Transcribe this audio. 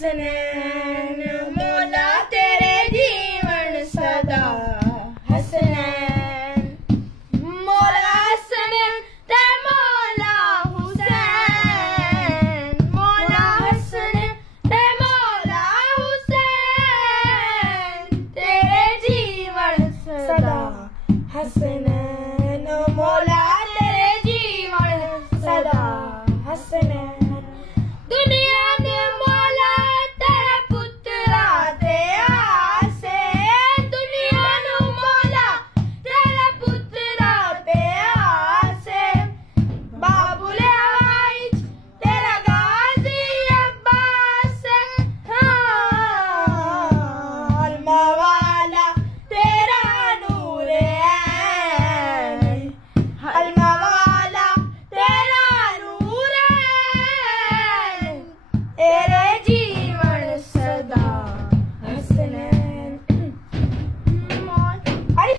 हसनैन मौला तेरे जीवन सदा हसनैन मौला हसनैन ते मौला हुसैन मौला हसनैन ते मौला हुसैन तेरे जीवन सदा हसनैन मौला तेरे जीवन सदा हसनैन।